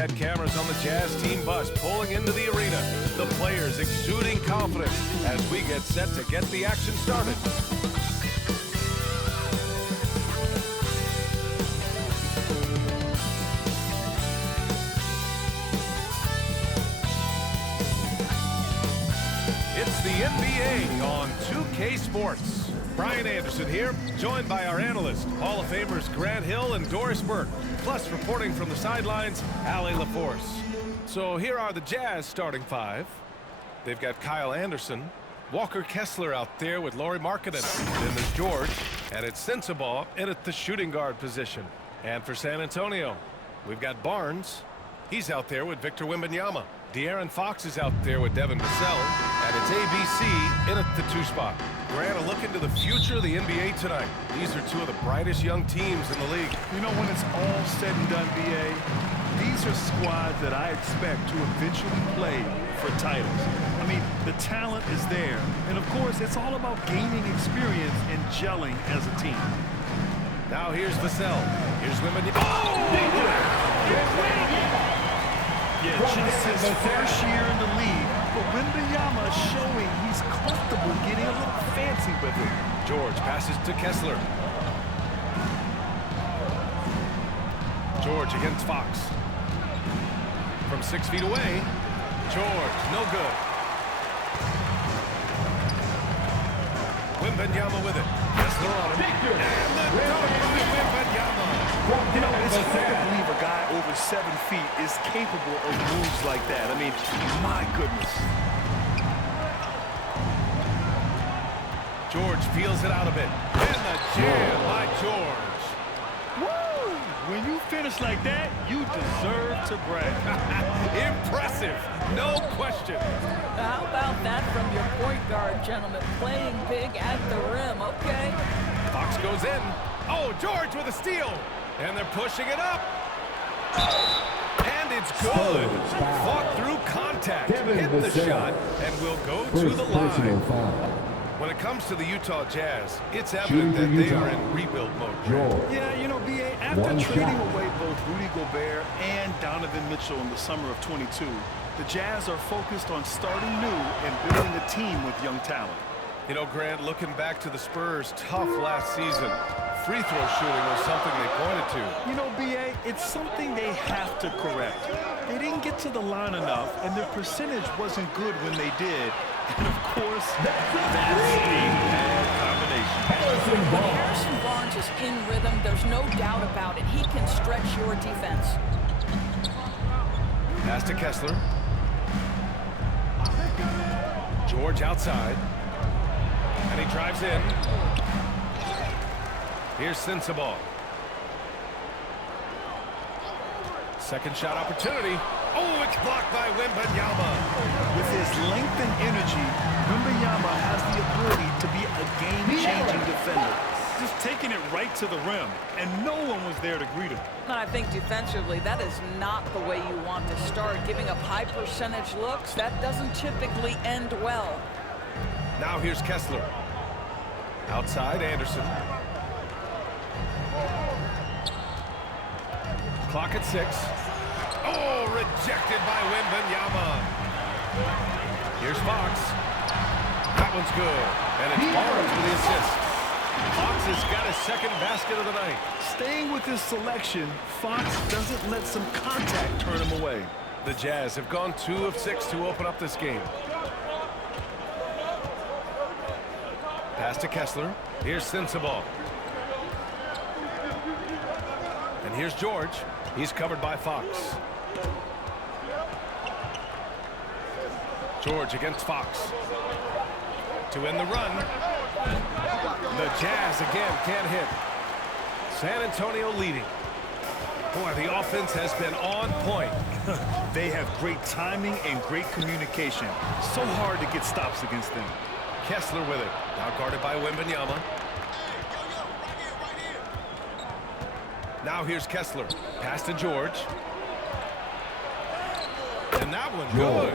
had cameras on the Jazz team bus pulling into the arena. The players exuding confidence as we get set to get the action started. It's the NBA on 2K Sports. Brian Anderson here, joined by our analysts, Hall of Famers Grant Hill and Doris Burke, plus reporting from the sidelines, Allie LaForce. So here are the Jazz starting five. They've got Kyle Anderson, Walker Kessler out there with Lauri Markkanen. Then there's George, and it's Sensabaugh in at the shooting guard position. And for San Antonio, we've got Barnes. He's out there with Victor Wembanyama. De'Aaron Fox is out there with Devin Vassell, and it's ABC in at the 2 spot. Grant, a look into the future of the NBA tonight. These are two of the brightest young teams in the league. You know, when it's all said and done, BA, these are squads that I expect to eventually play for titles. I mean, the talent is there. And, of course, it's all about gaining experience and gelling as a team. Now here's Vassell. Here's Wembanyama. Oh! Yeah, just his first year in the league, but Wembanyama is showing he's comfortable getting a little fancy with it. George passes to Kessler. George against Fox. From 6 feet away, George, no good. Wembanyama with it. Kessler on him. And the dunk by Wembanyama. You know, it's hard to believe a guy over 7 feet is capable of moves like that. I mean, my goodness. George peels it out a bit. And the jam by George. Woo! When you finish like that, you deserve to brag. Impressive, no question. How about that from your point guard, gentlemen? Playing big at the rim, okay? Fox goes in. Oh, George with a steal. And they're pushing it up. And it's good. Fought through contact. Hit the shot and will go to the line. When it comes to the Utah Jazz, it's evident that they are in rebuild mode. Yeah, you know, BA, after trading away both Rudy Gobert and Donovan Mitchell in the summer of 22, the Jazz are focused on starting new and building a team with young talent. You know, Grant, looking back to the Spurs' tough last season, free throw shooting was something they pointed to. You know, BA, it's something they have to correct. They didn't get to the line enough, and their percentage wasn't good when they did. And, of course, that's a bad combination. When Harrison Barnes is in rhythm, there's no doubt about it. He can stretch your defense. Pass to Kessler. George outside. And he drives in. Here's Sensabaugh. Second shot opportunity. Oh, it's blocked by Wembanyama. With his length and energy, Wembanyama has the ability to be a game-changing defender. Just taking it right to the rim, and no one was there to greet him. And I think defensively, that is not the way you want to start. Giving up high percentage looks, that doesn't typically end well. Now here's Kessler. Outside, Anderson. Clock at 6. Oh, rejected by Wembanyama. Here's Fox. That one's good. And it's Barnes with the assist. Fox has got his second basket of the night. Staying with his selection, Fox doesn't let some contact turn him away. The Jazz have gone 2 of 6 to open up this game. Pass to Kessler. Here's Sensabaugh. And here's George. He's covered by Fox. George against Fox. To end the run. The Jazz again can't hit. San Antonio leading. Boy, the offense has been on point. They have great timing and great communication. So hard to get stops against them. Kessler with it. Now guarded by Wembanyama. Now here's Kessler. Pass to George. And that one good.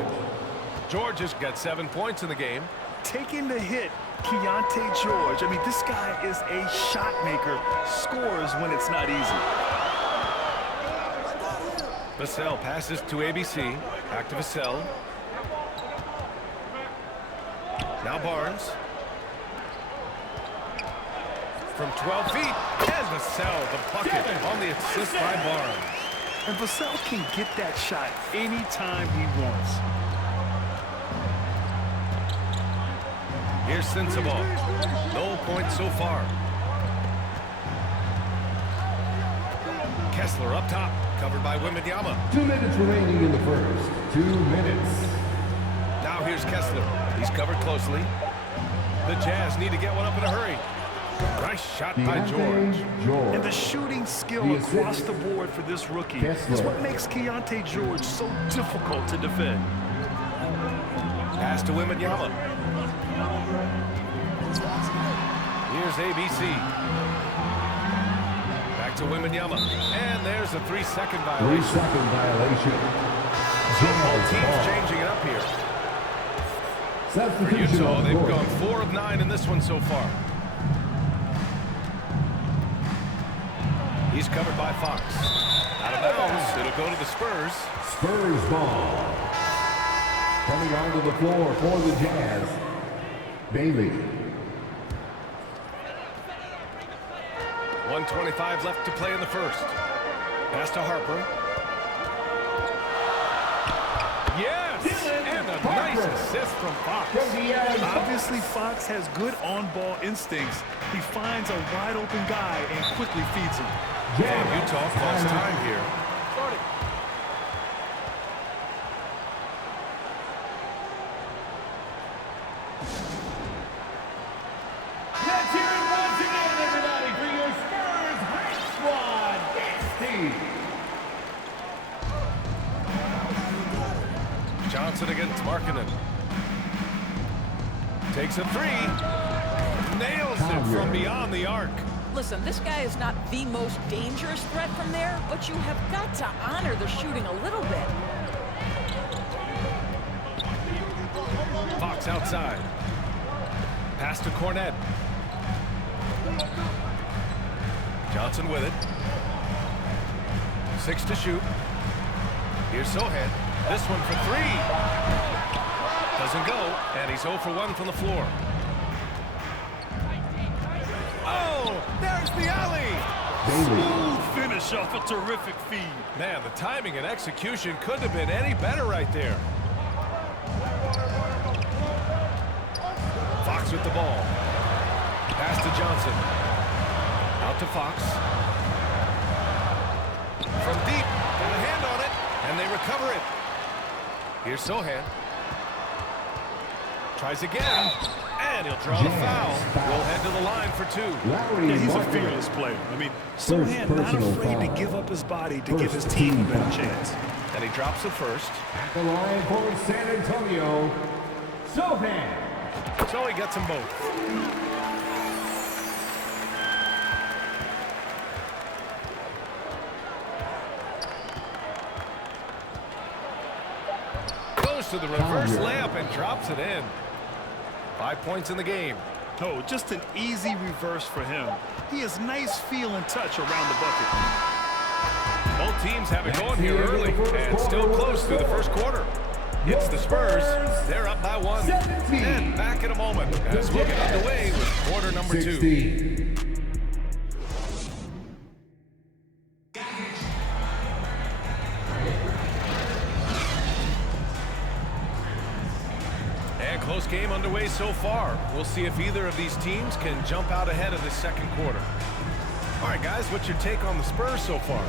George has got 7 points in the game. Taking the hit, Keontae George. I mean, this guy is a shot maker. Scores when it's not easy. Vassell passes to ABC. Back to Vassell. Now Barnes. From 12 feet. And Vassell, the bucket on the assist by Barnes. And Vassell can get that shot anytime he wants. Here's Sensabaugh. No points so far. Kessler up top, covered by Wembanyama. 2 minutes remaining in the first. 2 minutes. Now here's Kessler. He's covered closely. The Jazz need to get one up in a hurry. Nice shot by George. And the shooting skill across the board for this rookie is what makes Keontae George so difficult to defend. Pass to Wembanyama. Here's ABC. Back to Wembanyama. And there's a 3-second violation. 3-second violation. Both teams changing it up here. For Utah, they've gone 4 of 9 in this one so far. He's covered by Fox. Out of bounds. It'll go to the Spurs. Spurs ball. Coming onto the floor for the Jazz. Bailey. 1:25 left to play in the first. Pass to Harper. Yes! And a nice assist from Fox. Obviously, Fox has good on-ball instincts. He finds a wide-open guy and quickly feeds him. And Utah calls time here. Let's hear it once again, everybody, for your Spurs Great Squad. Johnson against Markkanen. Takes a 3. Nails it from beyond the arc. Listen, this guy is not the most dangerous threat from there, but you have got to honor the shooting a little bit. Fox outside. Pass to Cornette. Johnson with it. 6 to shoot. Here's Sohan. This one for 3. Doesn't go, and he's 0 for 1 from the floor. Oh, there's the alley. Smooth finish off a terrific feed. Man, the timing and execution couldn't have been any better right there. Fox with the ball. Pass to Johnson. Out to Fox. From deep. Got a hand on it. And they recover it. Here's Sohan. Tries again. And he'll draw the foul. We'll head to the line for 2. Yeah, he's a fearless player. I mean, Sohan not afraid to give up his body to give his team a better chance. And he drops the first. At the line for San Antonio, Sohan. So he gets them both. Goes to the reverse layup and drops it in. 5 points in the game. Oh, just an easy reverse for him. He has nice feel and touch around the bucket. Both teams have it going here early and still close through the first quarter. It's the Spurs. They're up by 1. And back in a moment as we'll get underway with quarter number 2. And close game underway so far. We'll see if either of these teams can jump out ahead of the second quarter. All right, guys, what's your take on the Spurs so far?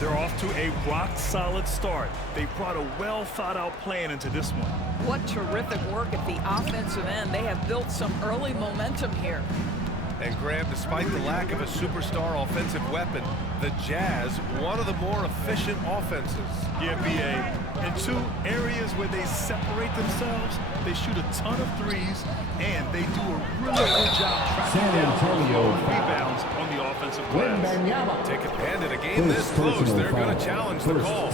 They're off to a rock-solid start. They brought a well-thought-out plan into this one. What terrific work at the offensive end. They have built some early momentum here. And Graham, despite the lack of a superstar offensive weapon, the Jazz, one of the more efficient offenses. Yeah, BA. In 2 areas where they separate themselves, they shoot a ton of threes, and they do a really good job tracking down rebounds on the offensive glass. Take it, and in a game this close, they're going to challenge the call.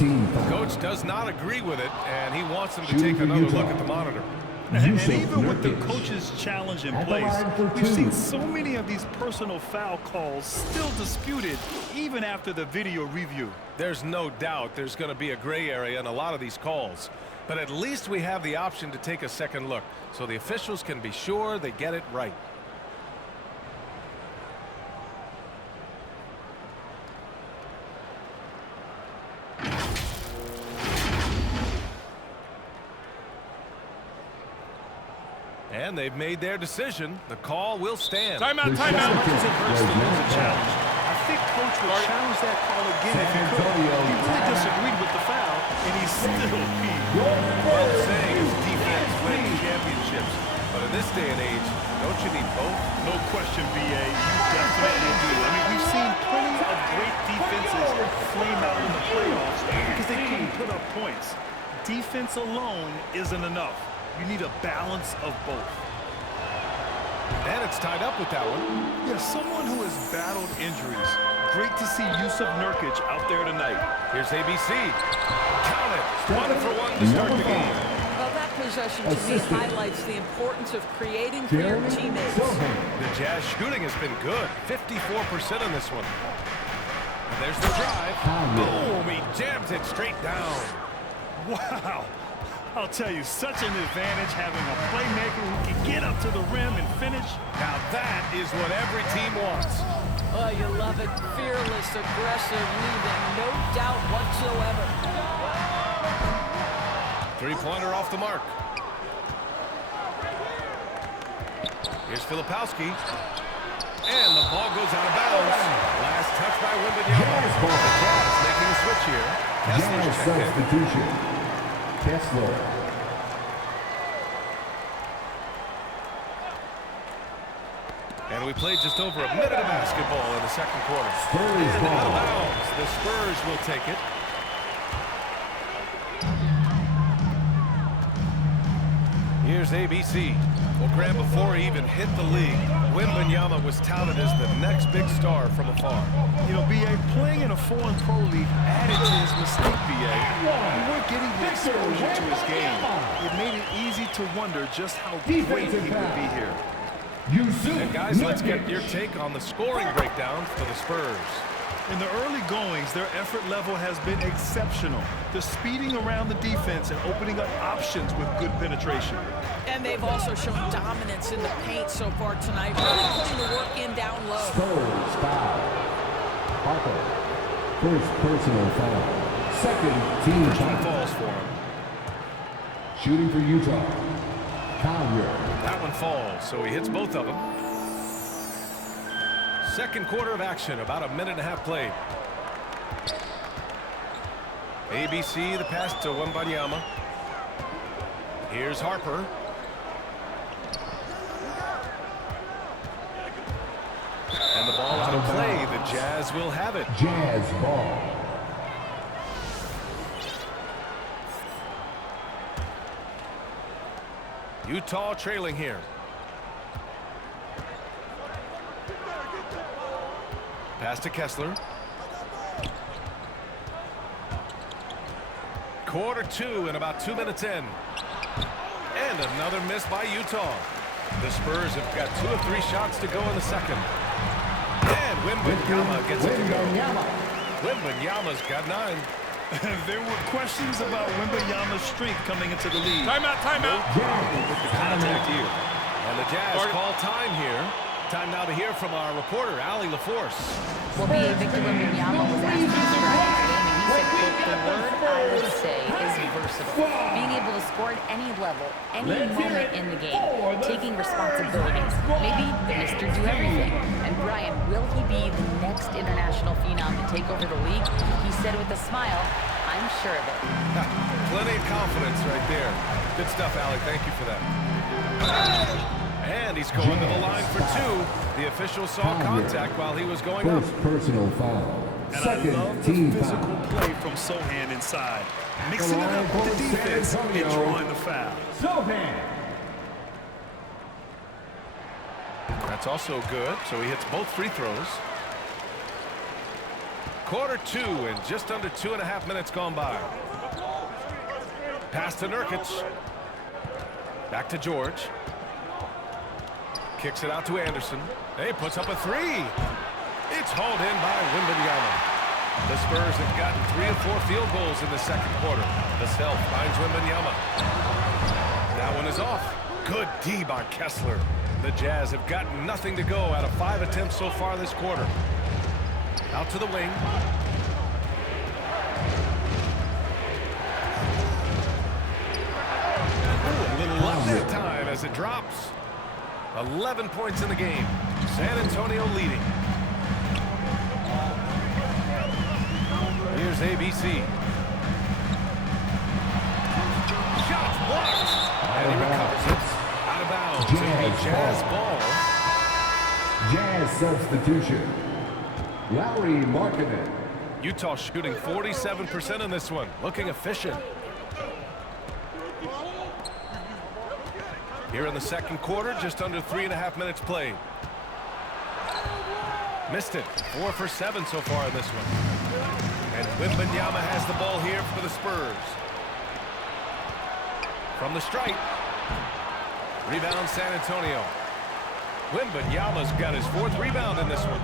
Coach does not agree with it, and he wants them to take another look at the monitor. And even with the coach's challenge in place, we've seen so many of these personal foul calls still disputed even after the video review. There's no doubt there's going to be a gray area in a lot of these calls. But at least we have the option to take a second look, so the officials can be sure they get it right. And they've made their decision. The call will stand. Timeout, timeout. As much as it hurts to lose a challenge, I think coach will challenge that call again if he could. He really disagreed with the foul, and he's still peeved. Well, saying is defense wins championships. But in this day and age, don't you need both? No question, B.A. You definitely do. I mean, we've seen plenty of great defenses flame out in the playoffs because they couldn't put up points. Defense alone isn't enough. You need a balance of both. And it's tied up with that one. Yeah, someone who has battled injuries. Great to see Yusuf Nurkic out there tonight. Here's ABC. Count it. 1-for-1 to start the game. Well, that possession to me highlights the importance of creating for your teammates. The Jazz shooting has been good. 54% on this one. And there's the drive. Boom! He jams it straight down. Wow. I'll tell you, such an advantage having a playmaker who can get up to the rim and finish. Now that is what every team wants. Oh, you love it. Fearless, aggressive, leaving no doubt whatsoever. Three-pointer off the mark. Here's Filipowski. And the ball goes out of bounds. Last touch by Wembanyama. The Jazz making a switch here. Kessler's substitution. Kessler. And we played just over a minute of basketball in the second quarter. Spurs and ball. out of bounds. The Spurs will take it. Here's ABC. Well, Graham, before he even hit the league, Wembanyama was touted as the next big star from afar. You know, B.A., playing in a foreign pro league added to his mystique, B.A. We weren't getting the exposure to his game. It made it easy to wonder just how great he would be here. And guys, let's get your take on the scoring breakdown for the Spurs. In the early goings, their effort level has been exceptional. They're speeding around the defense and opening up options with good penetration. And they've also shown dominance in the paint so far tonight, really putting the work in down low. Spurs foul. Harper. First personal foul. Second team foul. Falls for him. Shooting for Utah. Collier. That one falls, so he hits both of them. Second quarter of action, about a minute and a half played. ABC, the pass to Wembanyama. Here's Harper. And the ball out of play. The Jazz will have it. Jazz ball. Utah trailing here. Pass to Kessler. Quarter two and about 2 minutes in. And another miss by Utah. The Spurs have got 2 of 3 shots to go in the second. And Wembanyama gets it to go. Wembanyama's got 9. There were questions about Wembanyama's strength coming into the league. Timeout, timeout. With the contact here. And the Jazz call time here. Time now to hear from our reporter, Allie LaForce. Well, B.A. Victor Wembanyama was asked to describe his game, and he said, quote, the word I would say is versatile. Being able to score at any level, any moment in the game, taking responsibilities. Maybe the Mr. Do Everything. And Brian, will he be the next international phenom to take over the league? He said with a smile, I'm sure of it. Plenty of confidence right there. Good stuff, Allie. Thank you for that. And he's going to the line for 2. The official saw contact while he was going up. First personal foul. And Second I love team the physical foul. play from Sohan inside. Mixing it up with the defense and drawing the foul. Sohan. That's also good, so he hits both free throws. Quarter 2 and just under 2.5 minutes gone by. Pass to Nurkic. Back to George. Kicks it out to Anderson. He puts up a three. It's hauled in by Wembanyama. The Spurs have gotten 3 of 4 field goals in the second quarter. Vassell finds Wembanyama. That one is off. Good D by Kessler. The Jazz have gotten nothing to go out of 5 attempts so far this quarter. Out to the wing. Ooh, a little left that time as it drops. 11 points in the game. San Antonio leading. Here's ABC. Shot blocked. And he recovers it. Out of bounds. It'll be Jazz ball. Jazz substitution. Lowry Markkanen. Utah shooting 47% in this one. Looking efficient. Here in the second quarter, just under 3.5 minutes played. Missed it. 4 for 7 so far in this one. And Wembanyama has the ball here for the Spurs. From the stripe. Rebound San Antonio. Wembanyama's got his 4th rebound in this one.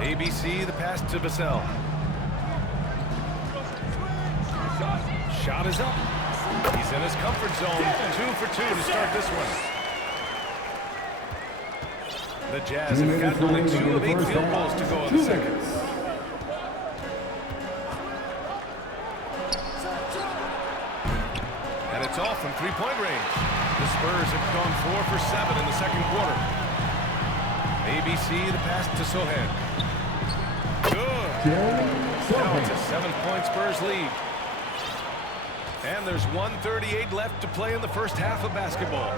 ABC, the pass to Vassell. Shot is up. He's in his comfort zone. 2 for 2 to start this one. The Jazz have got only 2 of 8 field goals to go in the second. And it's off from 3-point range. The Spurs have gone 4 for 7 in the second quarter. ABC, the pass to Sohan. Good. Now it's a 7-point Spurs lead. And there's 1:38 left to play in the first half of basketball.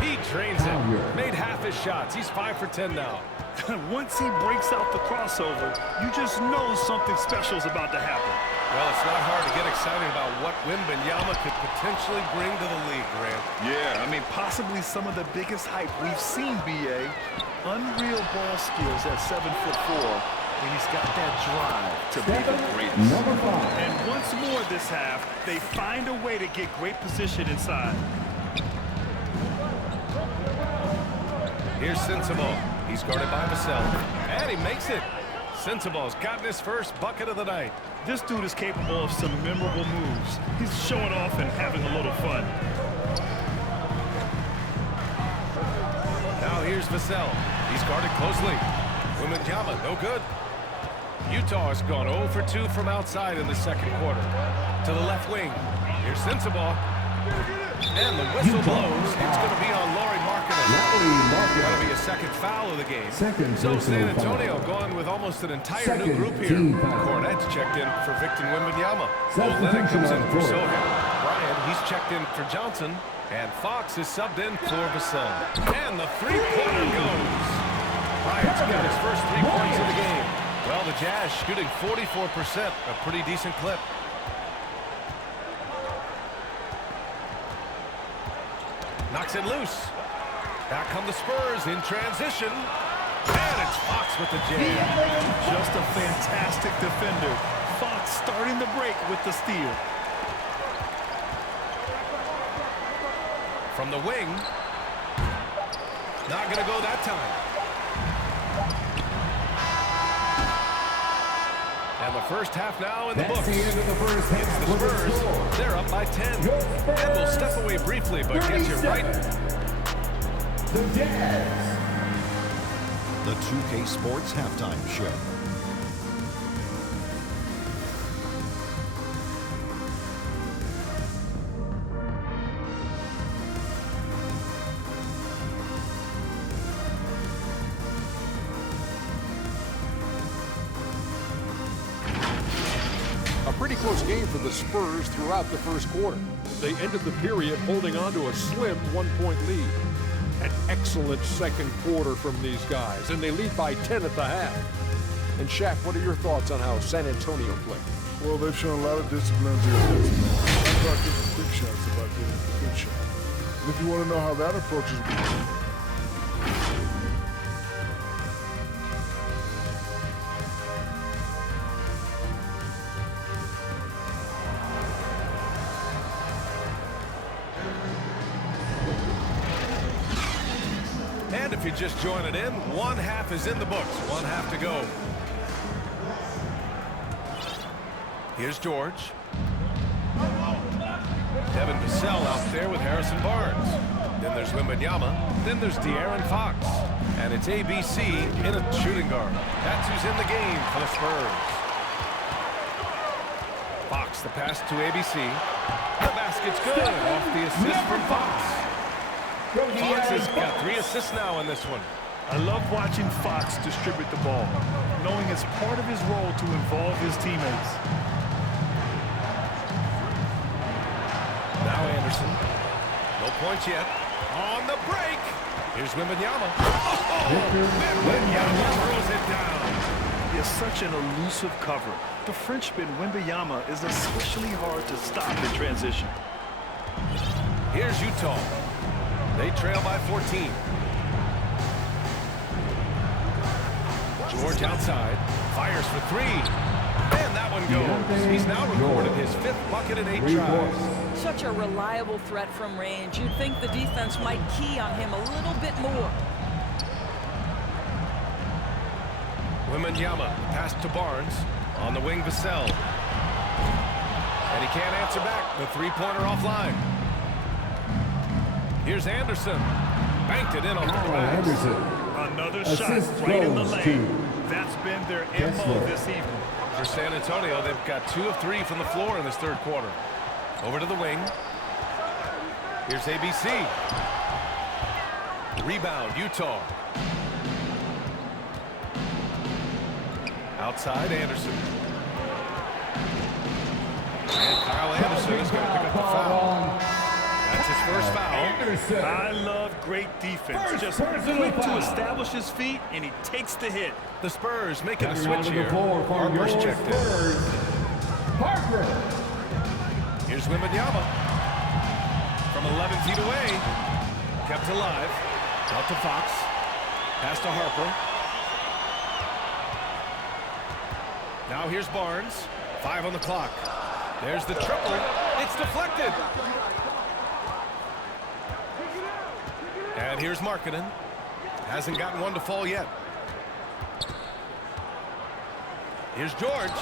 He drains it. Made half his shots. He's 5 for 10 now. Once he breaks out the crossover, you just know something special is about to happen. Well, it's not hard to get excited about what Wembanyama could potentially bring to the league, Grant. Yeah, I mean, possibly some of the biggest hype we've seen, B.A. Unreal ball skills at 7'4", and he's got that drive to be the greatest. Number 5. And once more this half, they find a way to get great position inside. Here's Sensabaugh. He's guarded by Vassell. And he makes it. Sensabaugh's gotten his first bucket of the night. This dude is capable of some memorable moves. He's showing off and having a little fun. Now here's Vassell. He's guarded closely. Wembanyama, no good. Utah has gone 0 for 2 from outside in the second quarter. To the left wing. Here's Sensabaugh. And the whistle blows. It's going to be on Lauri Markkanen. That'll be a second foul of the game. So San Antonio going with almost an entire new group here. Cornette's checked in for Victor Wembanyama. Olenek comes in for Sohan. Bryant, he's checked in for Johnson. And Fox is subbed in for Vassell. And the three-pointer goes. Bryant's got his first 3 points of the game. Well, the Jazz shooting 44%, a pretty decent clip. Knocks it loose. Back come the Spurs in transition. And it's Fox with the jam. Just a fantastic defender. Fox starting the break with the steal. From the wing. Not going to go that time. And the first half now in the books. The end of the first half. It's the Spurs. They're up by 10. And we'll step away briefly, but get you right. The Jazz. The 2K Sports Halftime Show. Pretty close game for the Spurs throughout the first quarter. They ended the period holding on to a slim 1-point lead. An excellent second quarter from these guys, and they lead by 10 at the half. And Shaq, what are your thoughts on how San Antonio played? Well, they've shown a lot of discipline to your defense. It's about getting quick shots, it's about getting a good shot. And if you want to know how that approach is And if you just join it in, one half is in the books. One half to go. Here's George. Devin Vassell out there with Harrison Barnes. Then there's Wembanyama. Then there's De'Aaron Fox. And it's ABC in a shooting guard. That's who's in the game for the Spurs. Fox, the pass to ABC. The basket's good off the assist from Fox. Fox has got 3 assists now in this one. I love watching Fox distribute the ball, knowing it's part of his role to involve his teammates. Now Anderson. No points yet. On the break. Here's Wembanyama. Oh, Wembanyama throws it down. He has such an elusive cover. The Frenchman Wembanyama is especially hard to stop in transition. Here's Utah. They trail by 14. George outside. Fires for 3. And that one goes. He's now recorded his 5th bucket in 8 tries. Such a reliable threat from range. You'd think the defense might key on him a little bit more. Wembanyama, pass to Barnes. On the wing, Vassell. And he can't answer back. The 3-pointer offline. Here's Anderson. Banked it in on the glass. Another Assist shot right in the goes lane. to That's been their MO this evening. For San Antonio, they've got 2 of 3 from the floor in this 3rd quarter. Over to the wing. Here's ABC. Rebound, Utah. Outside, Anderson. And Kyle Anderson is going to pick up the foul. That's his first foul. I love great defense. Just quick to establish his feet, and he takes the hit. The Spurs making a switch here. Harper's checked in. Harper. Here's Wembanyama. From 11 feet away. Kept alive. Out to Fox. Pass to Harper. Now here's Barnes. 5 on the clock. There's the triple. It's deflected. And here's Markkanen. Hasn't gotten one to fall yet. Here's George.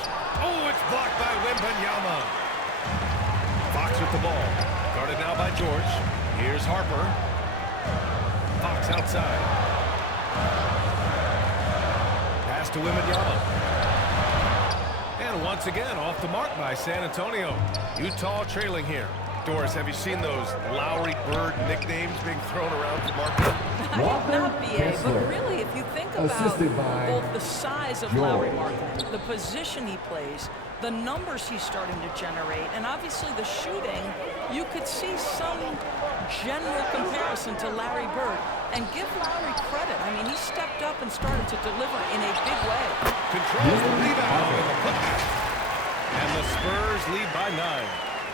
Oh, it's blocked by Wembanyama. Fox with the ball. Guarded now by George. Here's Harper. Fox outside. Pass to Wembanyama. And once again, off the mark by San Antonio. Utah trailing here. Doris, have you seen those Lowry Bird nicknames being thrown around for Markkanen? I did not, B.A., but really, if you think about both the size of Lowry Markkanen, the position he plays, the numbers he's starting to generate, and obviously the shooting, you could see some general comparison to Larry Bird. And give Lowry credit. I mean, he stepped up and started to deliver in a big way. Controls the rebound and the putback. And the Spurs lead by 9.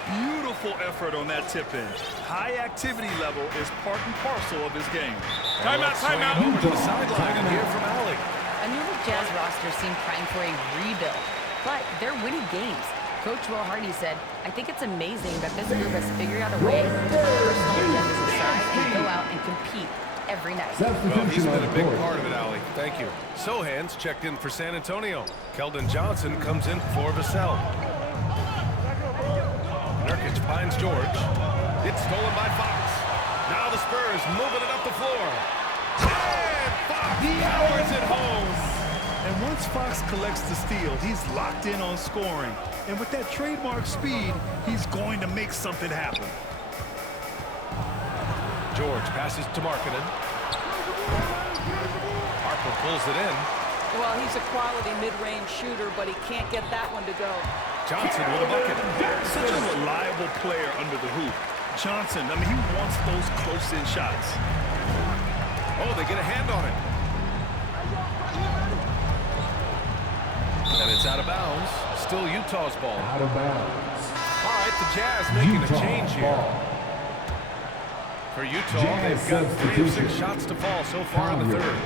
Beautiful effort on that tip-in. High activity level is part and parcel of his game. Timeout, timeout. Over to the sideline and hear from Allie. A New York Jazz roster seemed primed for a rebuild, but they're winning games. Coach Will Hardy said, I think it's amazing that this group has figured out a way to put personal agendas aside and go out and compete every night. Well, he's been a big part of it, Allie. Thank you. Sohan's checked in for San Antonio. Keldon Johnson comes in for Vassell. Nurkic finds George. It's stolen by Fox. Now the Spurs moving it up the floor. And Fox powers it home. And once Fox collects the steal, he's locked in on scoring. And with that trademark speed, he's going to make something happen. George passes to Markkanen. Harper pulls it in. Well, he's a quality mid-range shooter, but he can't get that one to go. Johnson with a bucket. Such a reliable player under the hoop. Johnson, I mean, he wants those close-in shots. Oh, they get a hand on it. And it's out of bounds. Still Utah's ball. Out of bounds. All right, the Jazz making a change here. For Utah, they've got 3 of 6 shots to fall so far in the 3rd.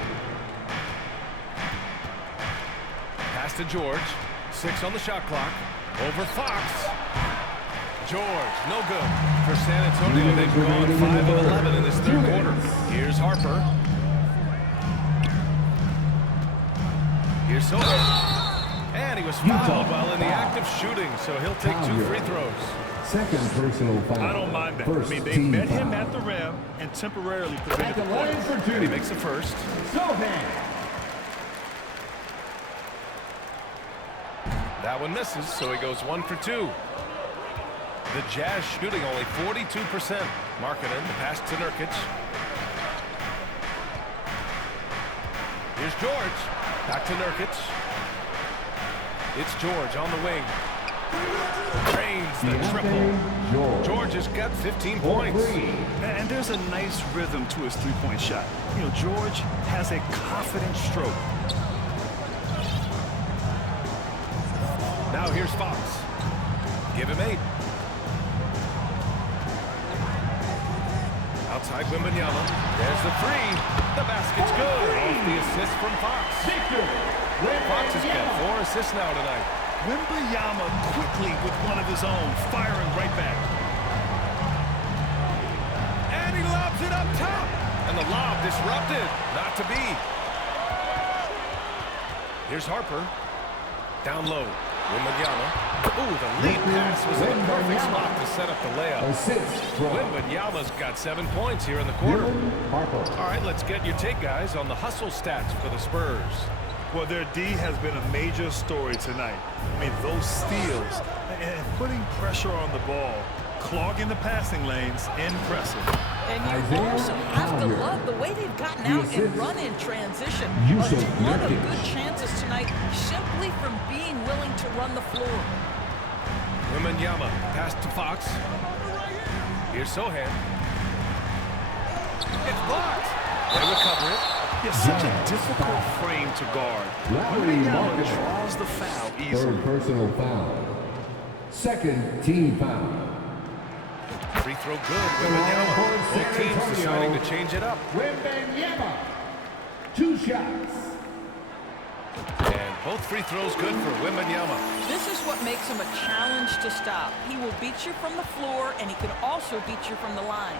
Pass to George. 6 on the shot clock. Over Fox. George, no good. For San Antonio, they've gone 5 of 11 in this 3rd quarter. Here's Harper. Here's Soto. And he was fouled while in the act of shooting, so he'll take 2 free throws. Second personal foul. I don't mind that. First I mean, they team met foul. him at the rim and temporarily prevented the line point. for 2. And he makes the first. That one misses, so he goes 1 for 2. The Jazz shooting only 42%. Markkanen, the pass to Nurkic. Here's George. Back to Nurkic. It's George on the wing. Drains the triple. George has got 15 points. And there's a nice rhythm to his three-point shot. You know, George has a confident stroke. Now here's Fox. Give him 8. Outside Wembanyama. There's the 3. The basket's good. Off the assist from Fox. Fox has got 4 assists now tonight. Wembanyama quickly with one of his own, firing right back. And he lobs it up top. And the lob disrupted. Not to be. Here's Harper. Down low. Wembanyama. Ooh, the lead pass was in a perfect spot to set up the layup. Wembanyama's got 7 points here in the quarter. All right, let's get your take, guys, on the hustle stats for the Spurs. Well, their D has been a major story tonight. I mean, those steals and putting pressure on the ball, clogging the passing lanes, impressive. And you also have to love the way they've gotten out and run in transition. A ton of good chances tonight simply from being willing to run the floor. Wembanyama, pass to Fox. Here's Sohan. It's blocked. They recover it. It's such a difficult frame to guard. Wembanyama draws the foul easily. Third personal foul. Second team foul. Free throw good. Wembanyama. Both teams deciding to change it up. Wembanyama. 2 shots. And both free throws good for Wembanyama. This is what makes him a challenge to stop. He will beat you from the floor, and he can also beat you from the line.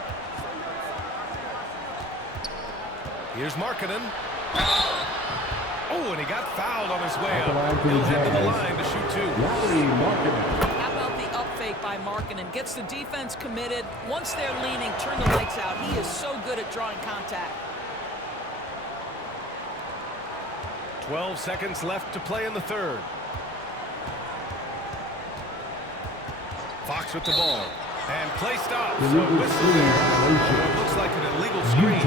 Here's Markkanen. Oh, and he got fouled on his way up. He'll head to the line to shoot 2. How about the up fake by Markkanen? Gets the defense committed. Once they're leaning, turn the lights out. He is so good at drawing contact. 12 seconds left to play in the third. Fox with the ball. And play stops. So whistle there. It looks like an illegal screen.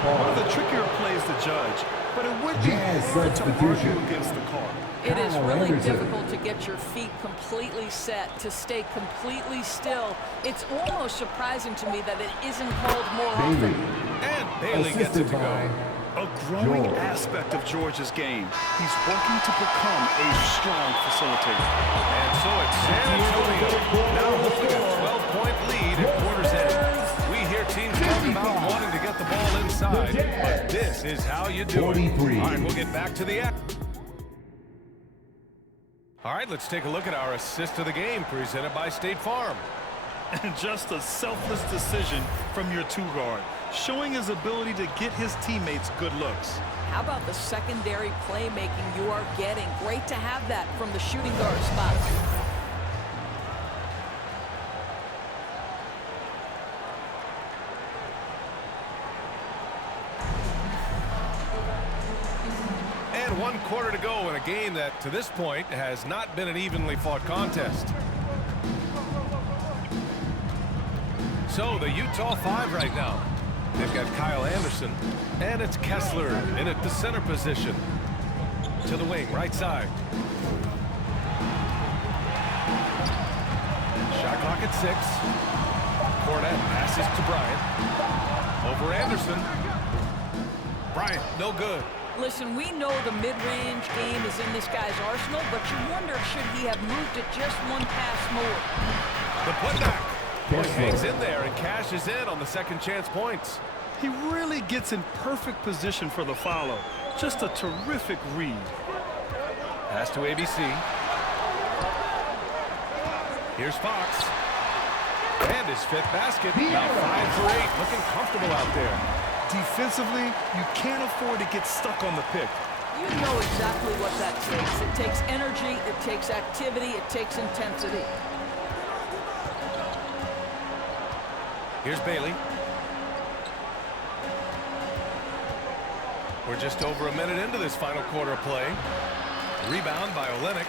One of the trickier plays to judge, but it would be hard to argue against the call. It is really difficult to get your feet completely set, to stay completely still. It's almost surprising to me that it isn't called more often. And Bailey gets it to go. A growing aspect of George's game. He's working to become a strong facilitator. And so it's San Antonio now holding a 12-point lead at quarter's end. We hear teams talk about wanting to get the ball inside, but this is how you do it. All right, we'll get back to the act. All right, let's take a look at our assist of the game presented by State Farm. And just a selfless decision from your 2-guard, showing his ability to get his teammates good looks. How about the secondary playmaking you are getting? Great to have that from the shooting guard spot. And 1 quarter to go in a game that, to this point, has not been an evenly fought contest. So the Utah 5 right now. They've got Kyle Anderson, and it's Kessler in at the center position. To the wing, right side. Shot clock at 6. Cornette passes to Bryant. Over Anderson. Bryant, no good. Listen, we know the mid-range game is in this guy's arsenal, but you wonder, should he have moved it just 1 pass more? The putback. He hangs in there and cashes in on the second chance points. He really gets in perfect position for the follow. Just a terrific read. Pass to ABC. Here's Fox. And his 5th basket. Now 5 for 8. Looking comfortable out there. Defensively, you can't afford to get stuck on the pick. You know exactly what that takes. It takes energy, it takes activity, it takes intensity. Here's Bailey. We're just over a minute into this final quarter of play. Rebound by Olynyk.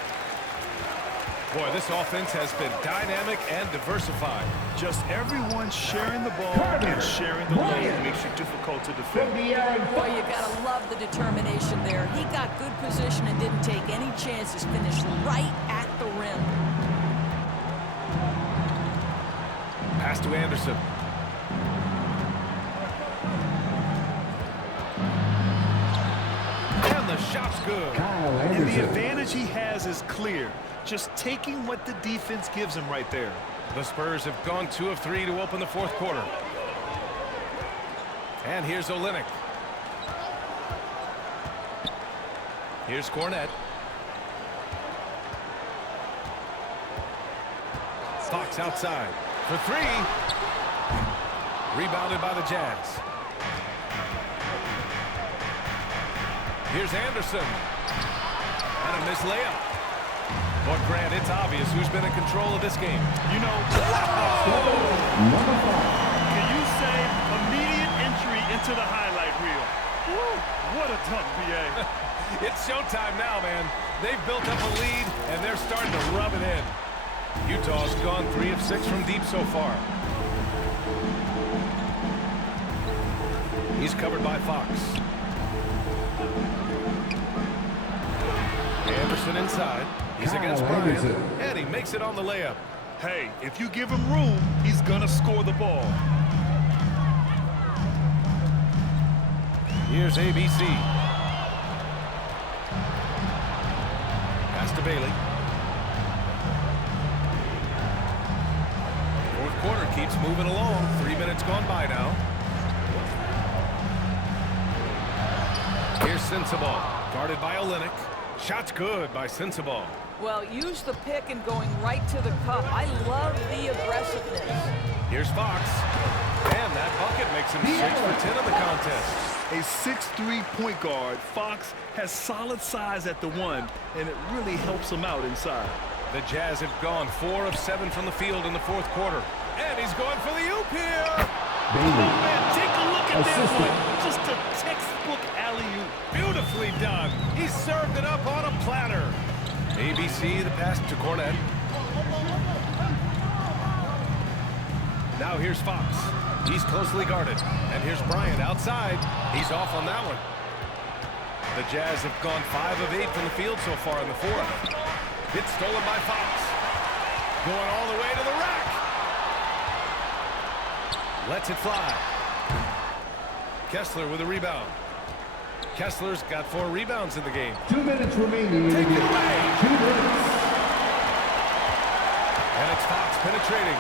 Boy, this offense has been dynamic and diversified. Just everyone sharing the ball and sharing the load makes it difficult to defend. Boy, you gotta love the determination there. He got good position and didn't take any chances. Finished right at the rim. Pass to Anderson. And the shot's good. And the advantage he has is clear. Just taking what the defense gives him right there. The Spurs have gone 2 of 3 to open the fourth quarter. And here's Olynyk. Here's Cornette. Fox outside for 3. Rebounded by the Jazz. Here's Anderson. And a missed layup. But Grant, it's obvious who's been in control of this game. You know, can you say immediate entry into the highlight reel? Woo, what a dunk, BA. It's showtime now, man. They've built up a lead, and they're starting to rub it in. Utah's gone 3 of 6 from deep so far. He's covered by Fox. Anderson inside. He's against Bryant, and he makes it on the layup. Hey, if you give him room, he's gonna score the ball. Here's ABC. Pass to Bailey. Fourth quarter keeps moving along. 3 minutes gone by now. Here's Sensabaugh, guarded by Olynyk. Shot's good by Sensabaugh. Well, use the pick and going right to the cup. I love the aggressiveness. Here's Fox. And that bucket makes him 6 for 10 in the contest. A 6'3" point guard, Fox has solid size at the 1, and it really helps him out inside. The Jazz have gone 4 of 7 from the field in the fourth quarter. And he's going for the oop here. Oh, man, take a look at that one. Just a textbook alley-oop. Beautifully done. He served it up on a platter. ABC, the pass to Cornette. Now here's Fox. He's closely guarded. And here's Bryant outside. He's off on that one. The Jazz have gone 5 of 8 from the field so far in the fourth. It's stolen by Fox. Going all the way to the rack. Lets it fly. Kessler with a rebound. Kessler's got 4 rebounds in the game. 2 minutes remaining in the game. 2 minutes. And it's Fox penetrating.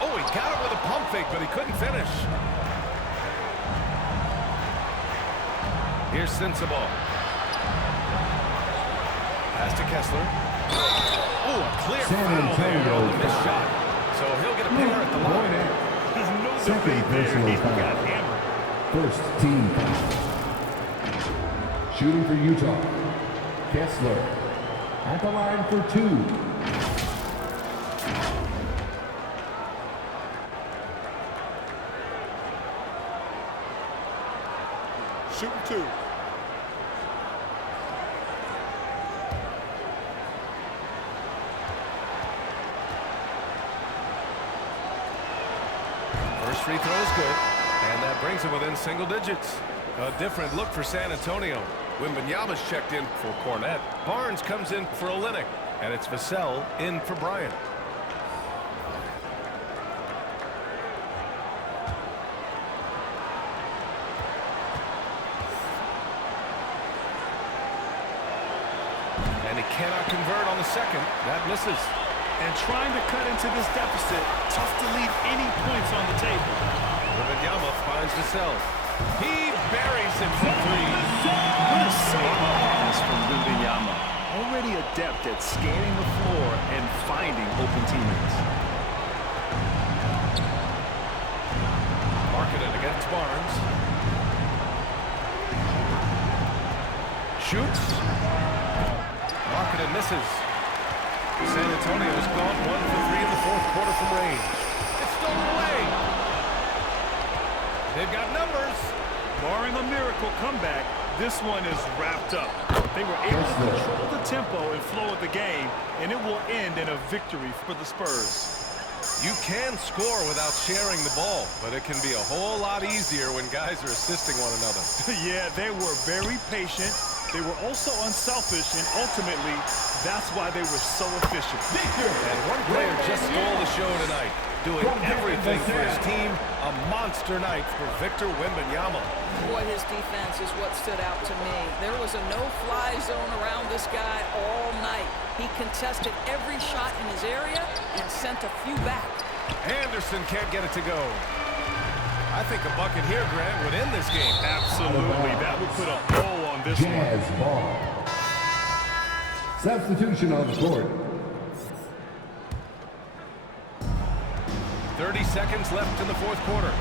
Oh, he got it with a pump fake, but he couldn't finish. Here's Sensabaugh. Pass to Kessler. Oh, a clear foul there on the missed shot. So he'll get a pair at the line. No debate there. He got hammered. First team foul. Shooting for Utah. Kessler at the line for 2. Shooting 2. First free throw is good, and that brings him within single digits. A different look for San Antonio. Wembanyama's checked in for Cornette. Barnes comes in for Olynyk, and it's Vassell in for Bryant. And he cannot convert on the second. That misses. And trying to cut into this deficit, tough to leave any points on the table. Wembanyama finds Vassell. He buries him for 3. What a solid pass from Wembanyama. Already adept at scanning the floor and finding open teammates. Marketed against Barnes. shoots. Markkanen misses. San Antonio's gone 1 for 3 in the fourth quarter from range. It's stolen away. They've got numbers. Barring a miracle comeback, this one is wrapped up. They were able to control the tempo and flow of the game, and it will end in a victory for the Spurs. You can score without sharing the ball, but it can be a whole lot easier when guys are assisting one another. Yeah, they were very patient. They were also unselfish, and ultimately, that's why they were so efficient. And one player just stole the show tonight, doing everything for his team. A monster night for Victor Wembanyama. Boy, his defense is what stood out to me. There was a no-fly zone around this guy all night. He contested every shot in his area and sent a few back. Anderson can't get it to go. I think a bucket here, Grant, would end this game. Absolutely. That would put a bow on this Jazz one. ball. Substitution on the court. 30 seconds left in the fourth quarter.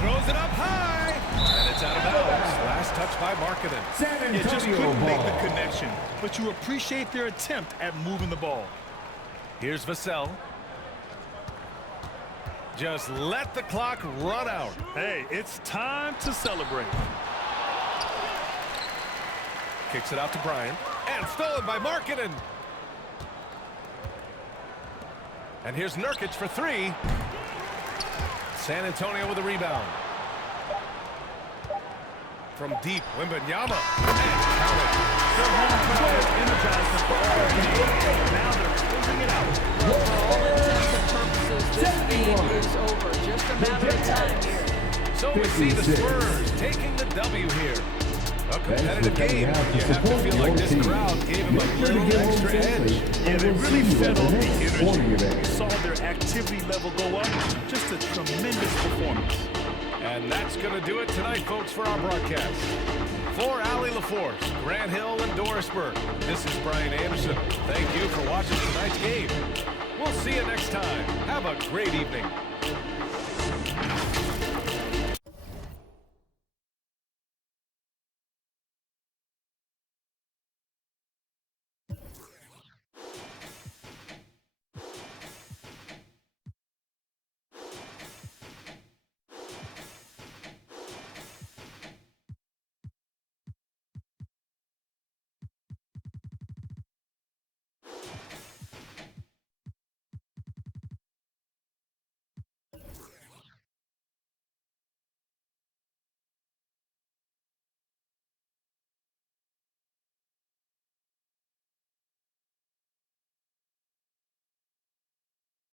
Throws it up high, and it's out of bounds. Last touch by Markkanen. You just couldn't make the connection, but you appreciate their attempt at moving the ball. Here's Vassell. Just let the clock run out. Hey, it's time to celebrate. Kicks it out to Bryant, and stolen by Markkanen. And here's Nurkic for three. San Antonio with a rebound. From deep, Wembanyama. And counted. Their home crowd is energized them for all game. Now they're closing it out. Well, for all intents and purposes, this game is over. Just a matter of time here. So we see the Spurs taking the W here. A competitive game. You have to feel like this crowd gave them a little extra edge. Yeah, they really fed off the energy. We saw their activity level go up. Just a tremendous performance. And that's going to do it tonight, folks, for our broadcast. For Allie LaForce, Grant Hill, and Dorisburg, this is Brian Anderson. Thank you for watching tonight's game. We'll see you next time. Have a great evening.